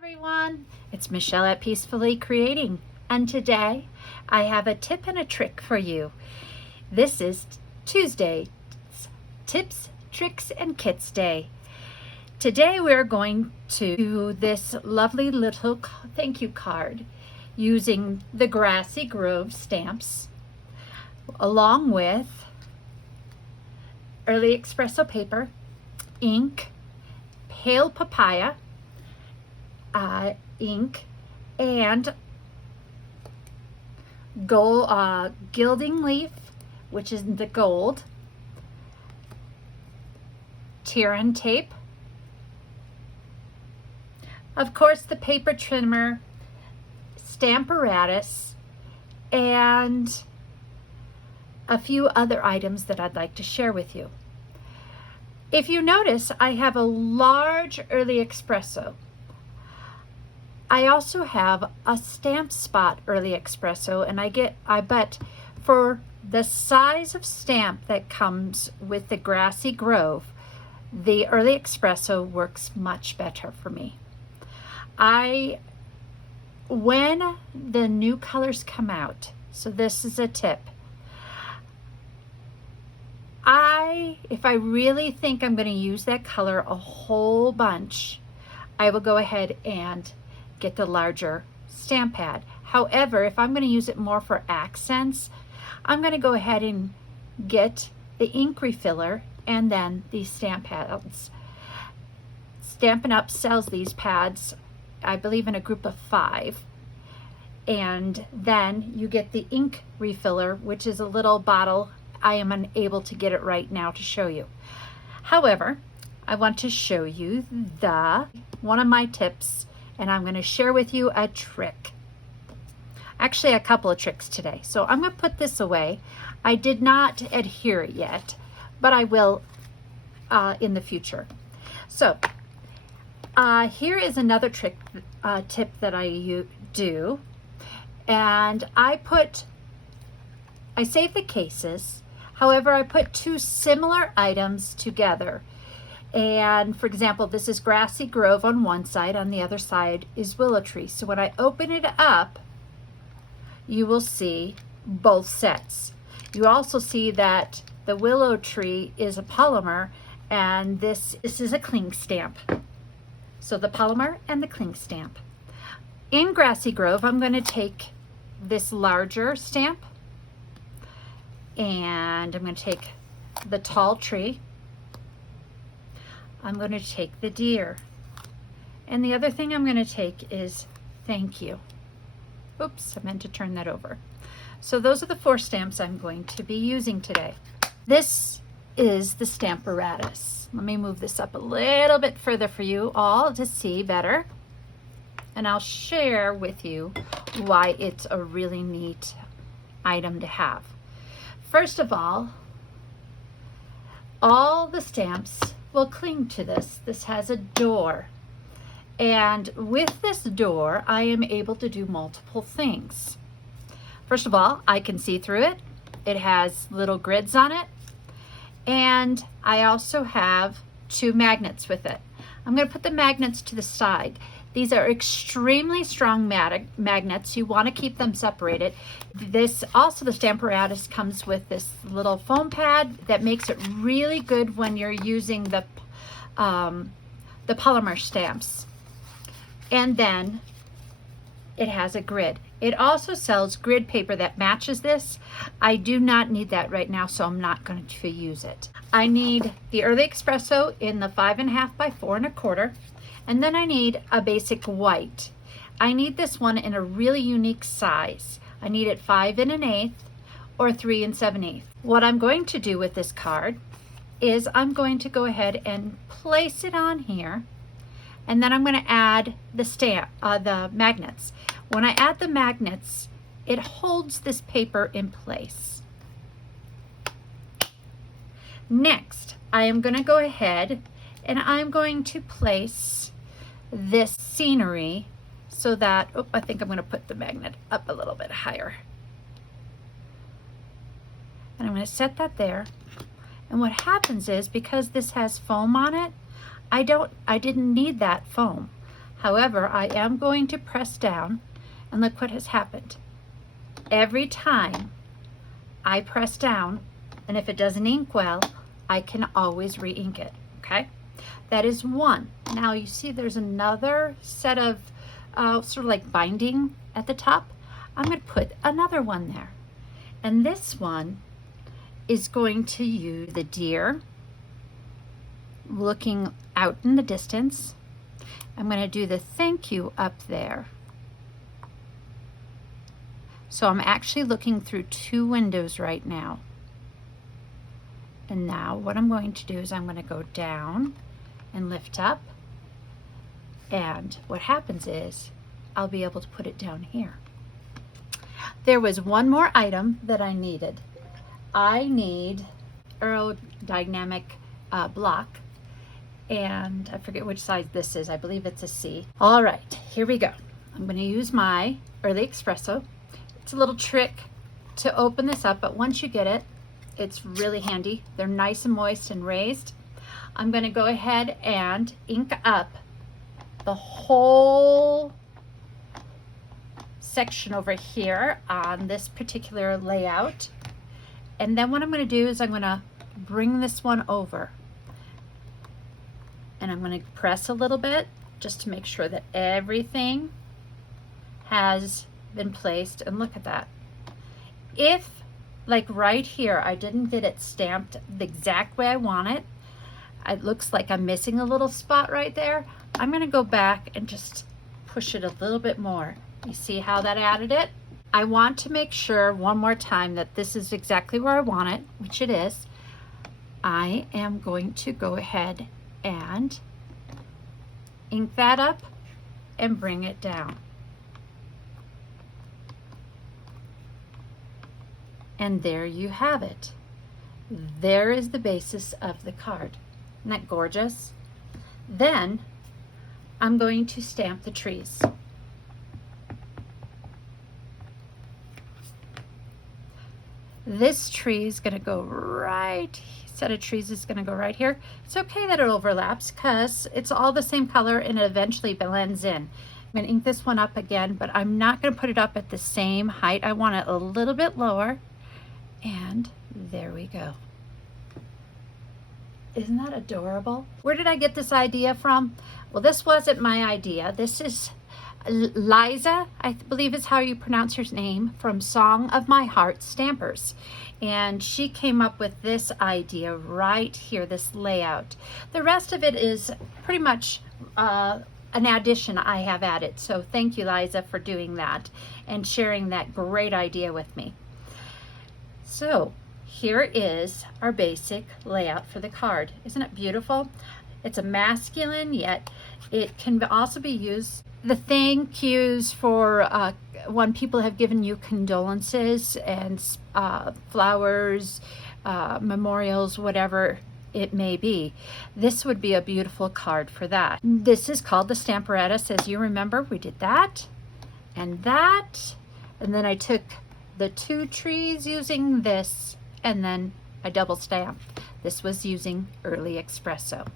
Everyone, it's Michelle at Peacefully Creating, and today I have a tip and a trick for you. This is Tuesday, Tips, Tricks, and Kits Day. Today we're going to do this lovely little thank you card using the Grassy Grove stamps along with early espresso paper, ink, pale papaya, ink, and gold gilding leaf, which is the gold, tear and tape, of course the PaperTrimmer, Stamparatus, and a few other items that I'd like to share with you. If you notice, I have a large early espresso. I also have a stamp spot early espresso, and I bet for the size of stamp that comes with the Grassy Grove, the early espresso works much better for me. When the new colors come out, so this is a tip, if I really think I'm going to use that color a whole bunch, I will go ahead and get the larger stamp pad. However, if I'm going to use it more for accents, I'm going to go ahead and get the ink refiller and then these stamp pads. Stampin' Up sells these pads, I believe, in a group of 5. And then you get the ink refiller, which is a little bottle. I am unable to get it right now to show you. However, I want to show you one of my tips, and I'm going to share with you a trick. Actually, a couple of tricks today. So I'm going to put this away. I did not adhere it yet, but I will in the future. So here is another trick tip that I do, and I save the cases. However, I put 2 similar items together. And for example, this is Grassy Grove on one side, on the other side is Willow Tree. So when I open it up, you will see both sets. You also see that the Willow Tree is a polymer, and this is a cling stamp. So the polymer and the cling stamp. In Grassy Grove, I'm going to take this larger stamp, and I'm going to take the tall tree. I'm going to take the deer. And the other thing I'm going to take is thank you. Oops, I meant to turn that over. So those are the 4 stamps I'm going to be using today. This is the Stamparatus. Let me move this up a little bit further for you all to see better. And I'll share with you why it's a really neat item to have. First of all the stamps will cling to this. This has a door. And with this door, I am able to do multiple things. First of all, I can see through it. It has little grids on it. And I also have 2 magnets with it. I'm going to put the magnets to the side. These are extremely strong magnets. You want to keep them separated. The Stamparatus comes with this little foam pad that makes it really good when you're using the polymer stamps. And then it has a grid. It also sells grid paper that matches this. I do not need that right now, so I'm not going to use it. I need the early espresso in the 5.5 by 4 1/4. And then I need a basic white. I need this one in a really unique size. I need it 5 1/8 or 3 7/8. What I'm going to do with this card is I'm going to go ahead and place it on here, and then I'm going to add the magnets. When I add the magnets, it holds this paper in place. Next, I am going to go ahead and I'm going to place this scenery so that, I think I'm going to put the magnet up a little bit higher. And I'm going to set that there. And what happens is, because this has foam on it, I didn't need that foam. However, I am going to press down, and look what has happened. Every time I press down, and if it doesn't ink well, I can always re-ink it, okay? That is one. Now you see there's another set of sort of like binding at the top. I'm going to put another one there. And this one is going to use the deer looking out in the distance. I'm going to do the thank you up there. So I'm actually looking through two windows right now. And now what I'm going to do is I'm going to go down and lift up. And what happens is I'll be able to put it down here. There was one more item that I needed. I need aerodynamic block, and I forget which size this is. I believe it's a C. All right, here we go. I'm going to use my Early Espresso. It's a little trick to open this up, but once you get it, it's really handy. They're nice and moist and raised. I'm going to go ahead and ink up the whole section over here on this particular layout. And then what I'm going to do is I'm going to bring this one over. And I'm going to press a little bit just to make sure that everything has been placed. And look at that. If, like right here, I didn't get it stamped the exact way I want it, it looks like I'm missing a little spot right there, I'm going to go back and just push it a little bit more. You see how that added it? I want to make sure one more time that this is exactly where I want it, which it is. I am going to go ahead and ink that up and bring it down. And there you have it. There is the basis of the card. Isn't that gorgeous? Then I'm going to stamp the trees. This tree is going to go right, set of trees is going to go right here. It's okay that it overlaps because it's all the same color and it eventually blends in. I'm going to ink this one up again, but I'm not going to put it up at the same height. I want it a little bit lower. And there we go. Isn't that adorable? Where did I get this idea from? Well, this wasn't my idea. This is Liza, I believe is how you pronounce her name, from Song of My Heart Stampers. And she came up with this idea right here, this layout. The rest of it is pretty much an addition I have added. So thank you, Liza, for doing that and sharing that great idea with me. So here is our basic layout for the card. Isn't it beautiful? It's a masculine, yet it can also be used. The thank yous for when people have given you condolences and flowers, memorials, whatever it may be. This would be a beautiful card for that. This is called the Stamparatus. As you remember, we did that and that. And then I took the two trees using this, and then I double stamped. This was using Early Espresso.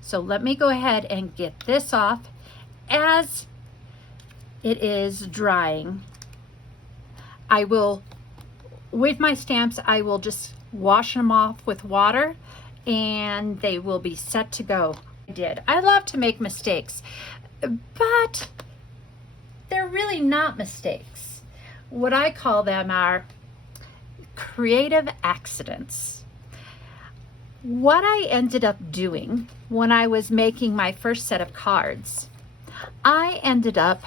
So let me go ahead and get this off. As it is drying, I will, with my stamps, I will just wash them off with water and they will be set to go. I love to make mistakes, but they're really not mistakes. What I call them are creative accidents. What I ended up doing when I was making my first set of cards, I ended up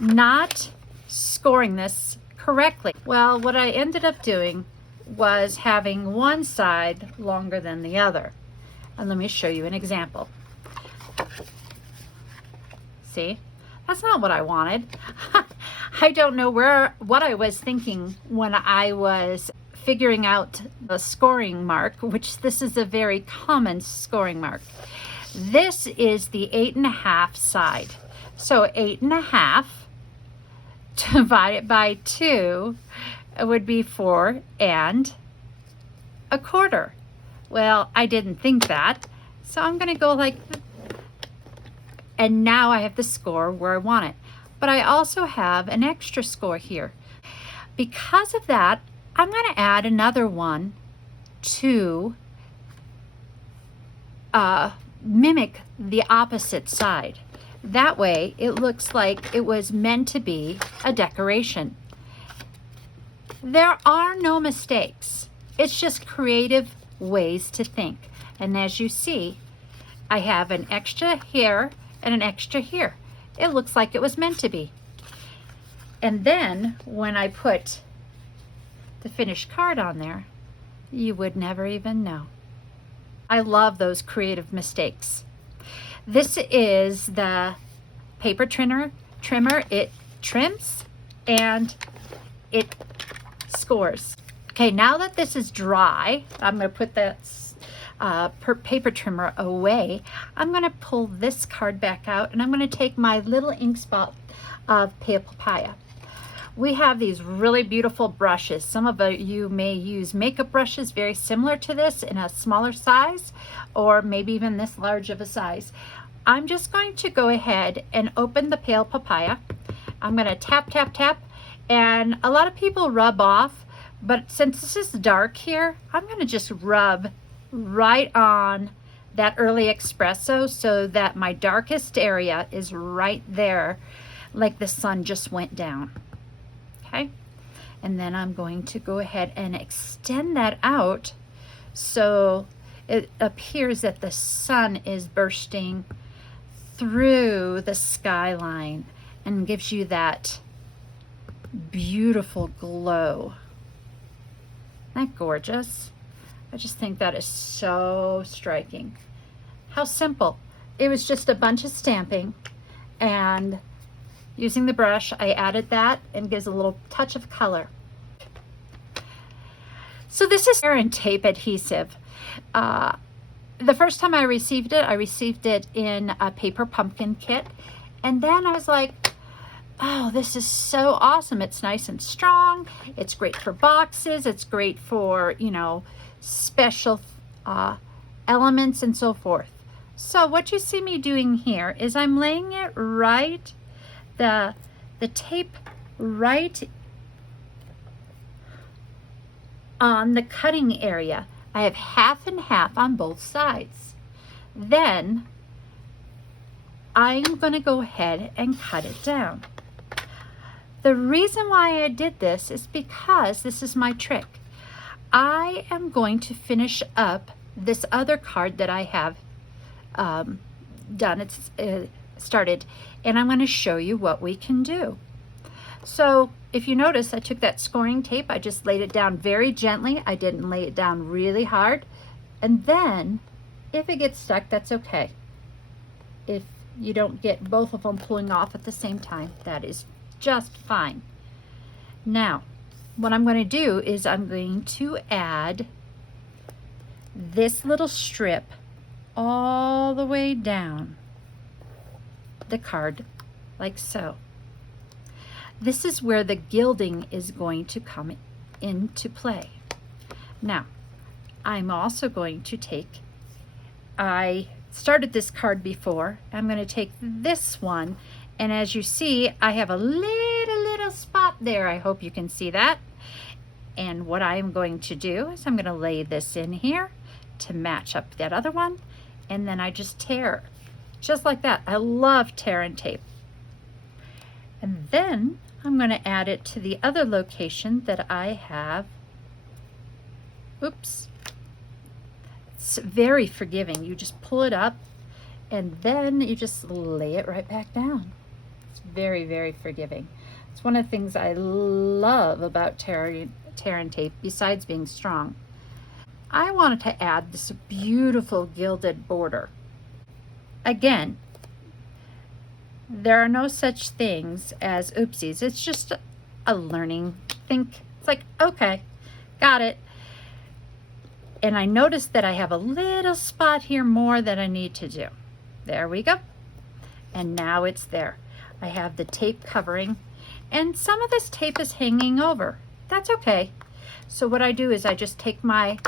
not scoring this correctly. Well, what I ended up doing was having one side longer than the other. And let me show you an example. See? That's not what I wanted. I don't know what I was thinking when I was figuring out the scoring mark, which this is a very common scoring mark. This is the 8.5 side. So 8.5 divided by 2 would be 4 1/4. Well, I didn't think that. So I'm going to go like, and now I have the score where I want it. But I also have an extra score here. Because of that, I'm going to add another one to mimic the opposite side. That way it looks like it was meant to be a decoration. There are no mistakes. It's just creative ways to think. And as you see, I have an extra here and an extra here. It looks like it was meant to be. And then when I put the finished card on there, you would never even know. I love those creative mistakes. This is the paper trimmer. It trims and it scores. Okay, now that this is dry, I'm going to put that paper trimmer away. I'm going to pull this card back out, and I'm going to take my little ink spot of Papaya. We have these really beautiful brushes. Some of you may use makeup brushes very similar to this in a smaller size, or maybe even this large of a size. I'm just going to go ahead and open the pale papaya. I'm going to tap, tap, tap, and a lot of people rub off, but since this is dark here, I'm going to just rub right on that early espresso so that my darkest area is right there, like the sun just went down. Okay, and then I'm going to go ahead and extend that out so it appears that the sun is bursting through the skyline and gives you that beautiful glow. Isn't that gorgeous? I just think that is so striking. How simple. It was just a bunch of stamping, and using the brush, I added that and gives a little touch of color. So this is Stampin' tape adhesive. The first time I received it in a paper pumpkin kit. And then I was like, oh, this is so awesome. It's nice and strong. It's great for boxes. It's great for, you know, special elements and so forth. So what you see me doing here is I'm laying it right, the tape right on the cutting area. I have half and half on both sides. Then I'm going to go ahead and cut it down. The reason why I did this is because this is my trick. I am going to finish up this other card that I have done. It's started, and I'm going to show you what we can do. So if you notice, I took that scoring tape, I just laid it down very gently. I didn't lay it down really hard. And then if it gets stuck, that's okay. If you don't get both of them pulling off at the same time, that is just fine. Now, what I'm going to do is I'm going to add this little strip all the way down the card, like so. This is where the gilding is going to come into play. Now, I'm also going to take, I started this card before, I'm going to take this one, and as you see, I have a little spot there. I hope you can see that. And what I'm going to do is I'm going to lay this in here to match up that other one, and then I just tear, just like that. I love tearing tape. And then I'm going to add it to the other location that I have. Oops. It's very forgiving. You just pull it up and then you just lay it right back down. It's very, very forgiving. It's one of the things I love about tearing tape, besides being strong. I wanted to add this beautiful gilded border. Again, there are no such things as oopsies. It's just a learning thing. It's like, okay, got it. And I noticed that I have a little spot here more that I need to do. There we go. And now it's there. I have the tape covering, and some of this tape is hanging over. That's okay. So what I do is I just take my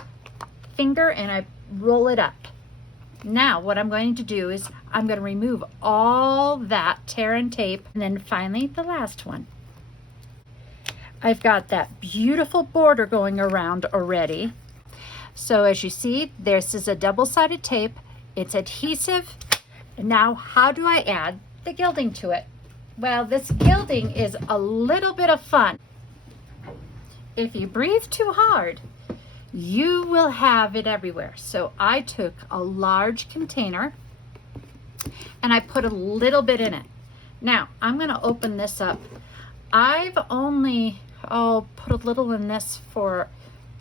finger and I roll it up. Now what I'm going to do is I'm going to remove all that tear and tape, and then finally the last one. I've got that beautiful border going around already. So as you see, this is a double-sided tape. It's adhesive. Now how do I add the gilding to it? Well, this gilding is a little bit of fun. If you breathe too hard, you will have it everywhere. So I took a large container and I put a little bit in it. Now I'm going to open this up. I've only put a little in this for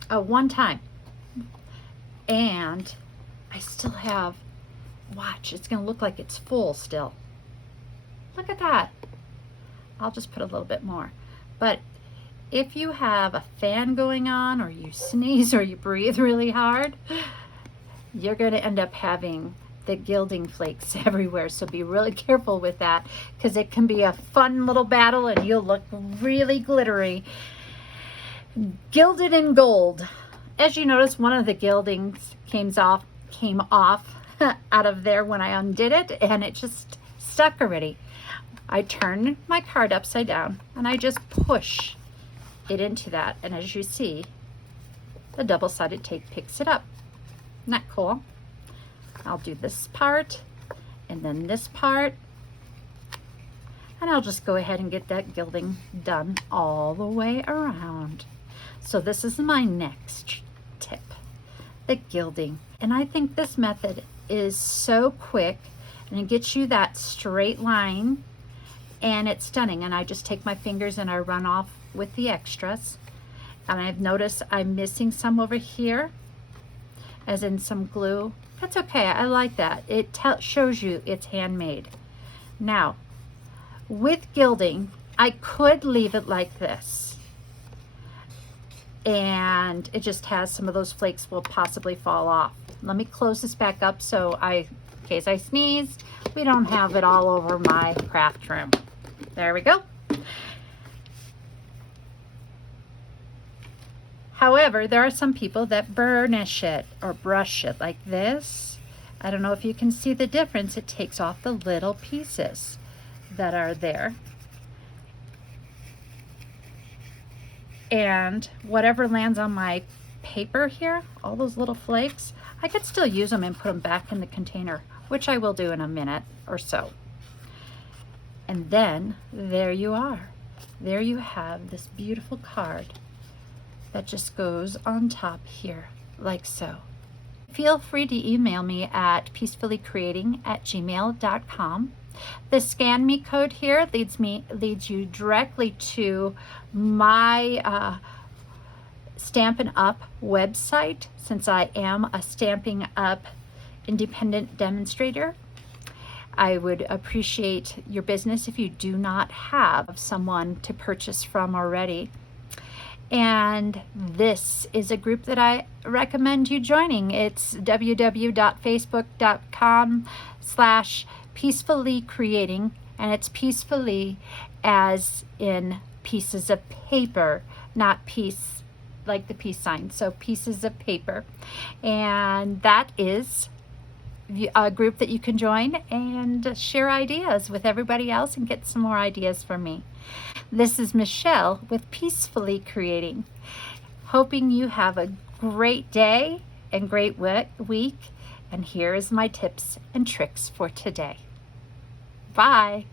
one time, and I still have, watch, it's going to look like it's full still. Look at that. I'll just put a little bit more. But if you have a fan going on, or you sneeze, or you breathe really hard, you're going to end up having the gilding flakes everywhere. So be really careful with that, because it can be a fun little battle and you'll look really glittery. Gilded in gold. As you notice, one of the gildings came off out of there when I undid it, and it just stuck already. I turn my card upside down and I just push it into that, and as you see, the double-sided tape picks it up. Isn't that cool? I'll do this part and then this part, and I'll just go ahead and get that gilding done all the way around. So this is my next tip, the gilding. And I think this method is so quick, and it gets you that straight line, and it's stunning. And I just take my fingers and I run off with the extras. And I've noticed I'm missing some over here, as in some glue. That's okay, I like that. It shows you it's handmade. Now, with gilding, I could leave it like this, and it just has some of those flakes will possibly fall off. Let me close this back up so in case I sneeze, we don't have it all over my craft room. There we go. However, there are some people that burnish it or brush it like this. I don't know if you can see the difference. It takes off the little pieces that are there. And whatever lands on my paper here, all those little flakes, I could still use them and put them back in the container, which I will do in a minute or so. And then there you are. There you have this beautiful card that just goes on top here, like so. Feel free to email me at PiecefullyCreating@gmail.com. The Scan Me code here leads you directly to my Stampin' Up website, since I am a Stampin' Up independent demonstrator. I would appreciate your business if you do not have someone to purchase from already. And this is a group that I recommend you joining. It's www.facebook.com/peacefullycreating, and it's peacefully as in pieces of paper, not peace like the peace sign, so pieces of paper. And that is a group that you can join and share ideas with everybody else and get some more ideas from me. This is Michelle with Peacefully Creating. Hoping you have a great day and great week. And here is my tips and tricks for today. Bye.